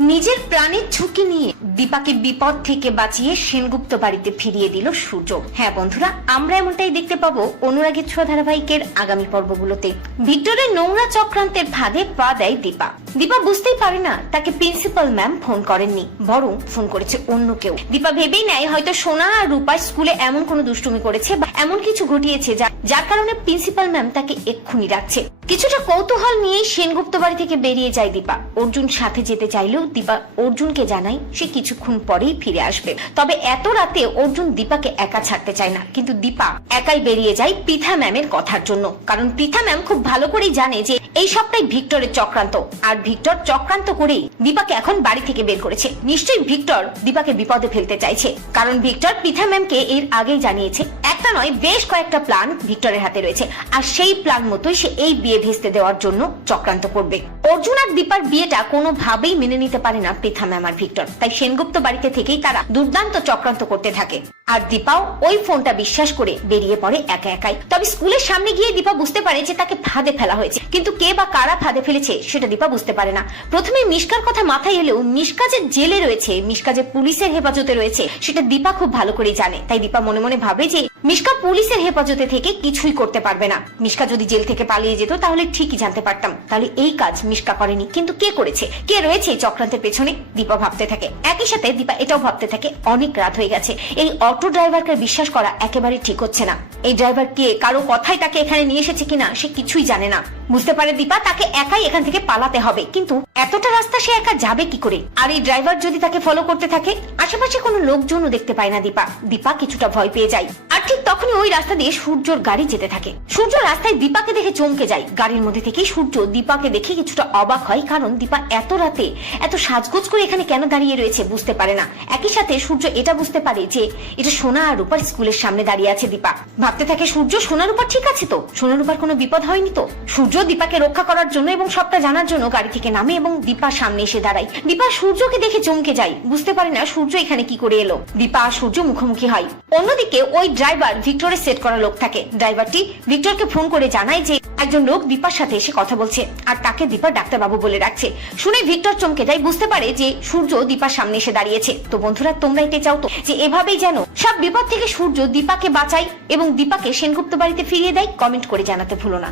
নিজের প্রাণের ঝুঁকি নিয়ে দীপাকে বিপদ থেকে বাঁচিয়ে সেনগুপ্ত বাড়িতে ফিরিয়ে দিল সূর্য হ্যাঁ বন্ধুরা, আমরা এমনটাই দেখতে পাবো অনুরাগের ছোঁয়া ধারাবাহিকের আগামী পর্বগুলোতে। ভিক্টরের নোংরা চক্রান্তের ফাঁদে পা দেয় দীপা। দীপা বুঝতেই পারে না, তাকে প্রিন্সিপাল ম্যাম ফোন করেননি, বরং ফোন করেছে অন্য কেউ। দীপা ভেবেই নেয়, হয়তো সোনা আর রূপা স্কুলে এমন কোনো দুষ্টুমি করেছে বা এমন কিছু ঘটিয়েছে যার কারণে প্রিন্সিপাল ম্যাম তাকে এক্ষুনি ডাকছে। কিছুটা কৌতূহল নিয়ে সেনগুপ্ত বাড়ি থেকে বেরিয়ে যায় দীপা। অর্জুন সাথে যেতে চাইলেও দীপা অর্জুনকে জানায় সে কিছুক্ষণ পরেই ফিরে আসবে। তবে এত রাতে অর্জুন দীপাকে একা ছাড়তে চায় না। কিন্তু দীপা একাই বেরিয়ে যায় পৃথা ম্যামের কথার জন্য। কারণ পৃথা ম্যাম খুব ভালো করেই জানে যে এই সবটাই ভিক্টরের চক্রান্ত। আর ভিক্টর চক্রান্ত করেই দীপাকে এখন বাড়ি থেকে বের করেছে। নিশ্চয়ই ভিক্টর দীপাকে বিপদে ফেলতে চাইছে। কারণ ভিক্টর পৃথা ম্যামকে এর আগেই জানিয়েছে একটা নয়, বেশ কয়েকটা প্ল্যান ভিক্টরের হাতে রয়েছে। আর সেই প্ল্যান মতোই সে এই বিয়ে ভেস্তে দেওয়ার জন্য চক্রান্ত করবে। অর্জুন আর দীপার বিয়েটা কোনোভাবেই মেনে নিতে পারে না পৃথা ম্যাম আর ভিক্টর। তাই সেনগুপ্ত বাড়িতে থেকেই তারা দুর্দান্ত চক্রান্ত করতে থাকে। আর দীপাও ওই ফোনটা বিশ্বাস করে বেরিয়ে পড়ে একা একাই। তবে স্কুলের সামনে গিয়ে দীপা বুঝতে পারে যে তাকে ফাঁদে ফেলা হয়েছে। কিন্তু কে বা কারা ফাঁদে ফেলেছে সেটা দীপা বুঝতে পারে না। প্রথমে মিশকার কথা মাথায় এলেও মিশকা যে জেলে রয়েছে, মিশকা যে পুলিশের হেফাজতে রয়েছে, সেটা দীপা খুব ভালো করে জানে। তাই দীপা মনে মনে ভাবে যে মিশকা পুলিশের হেফাজতে থেকে কিছুই করতে পারবে না। মিশকা যদি জেল থেকে পালিয়ে যেত, তাহলে ঠিকই জানতে পারতাম। তাহলে এই কাজ মিশকা করেনি। কিন্তু কে করেছে? কে রয়েছে এই চক্রান্তের পেছনে? দীপা ভাবতে থাকে। একই সাথে দীপা এটাও ভাবতে থাকে, অনেক রাত হয়ে গেছে। এই অটো ড্রাইভারকে বিশ্বাস করা একেবারে ঠিক হচ্ছে না। এই ড্রাইভার কে? কারও কথাই তাকে এখানে নিয়ে এসেছে কিনা, সে কিছুই জানে না। বুঝতে পারে দীপা, তাকে একাই এখান থেকে পালাতে হবে। কিন্তু এতটা রাস্তা সে একা যাবে কি করে? আর এই ড্রাইভার যদি তাকে ফলো করতে থাকে? আশেপাশে কোনো লোকজনও দেখতে পায় না দীপা। দীপা কিছুটা ভয় পেয়ে যায়। ঠিক তখনই ওই রাস্তা দিয়ে সূর্যর গাড়ি যেতে থাকে। সূর্য রাস্তায় দীপাকে দেখে চমকে যায়। গাড়ির মধ্যে থেকে সূর্য দীপাকে দেখে কিছুটা অবাক হয়, কারণ দীপা এত রাতে এত সাজগোজ করে এখানে কেন দাঁড়িয়ে রয়েছে বুঝতে পারে না। একই সাথে সূর্য এটা বুঝতে পারে যে এটা সোনা আর রূপার স্কুলের সামনে দাঁড়িয়ে আছে দীপা। ভাবতে থাকে, সূর্য সোনা রূপার ঠিক আছে তো? সোনা রূপার কোনো বিপদ হয়নি তো? সূর্য দীপাকে রক্ষা করার জন্য এবং সবটা জানার জন্য গাড়ি থেকে নামে এবং দীপার সামনে এসে দাঁড়ায়। দীপা সূর্যকে দেখে চমকে যায়। বুঝতে পারে না সূর্য এখানে কি করে এলো। দীপা আর সূর্য মুখোমুখি হয়। অন্যদিকে ওই ড্রাইভার ভিক্টরের সেট করা লোক থাকে। ড্রাইভারটি ভিক্টরকে ফোন করে জানায় যে একজন লোক দীপার সাথে এসে কথা বলছে আর তাকে দীপা ডাক্তারবাবু বলে রাখছে। শুনে ভিক্টর চমকে যায়, বুঝতে পারে যে সূর্য দীপার সামনে এসে দাঁড়িয়েছে। তো বন্ধুরা, তোমরা এটা চাও তো যে এভাবেই যেন সব বিপদ থেকে সূর্য দীপাকে বাঁচায় এবং দীপাকে সেনগুপ্ত বাড়িতে ফিরিয়ে দেয়, কমেন্ট করে জানাতে ভুলো না।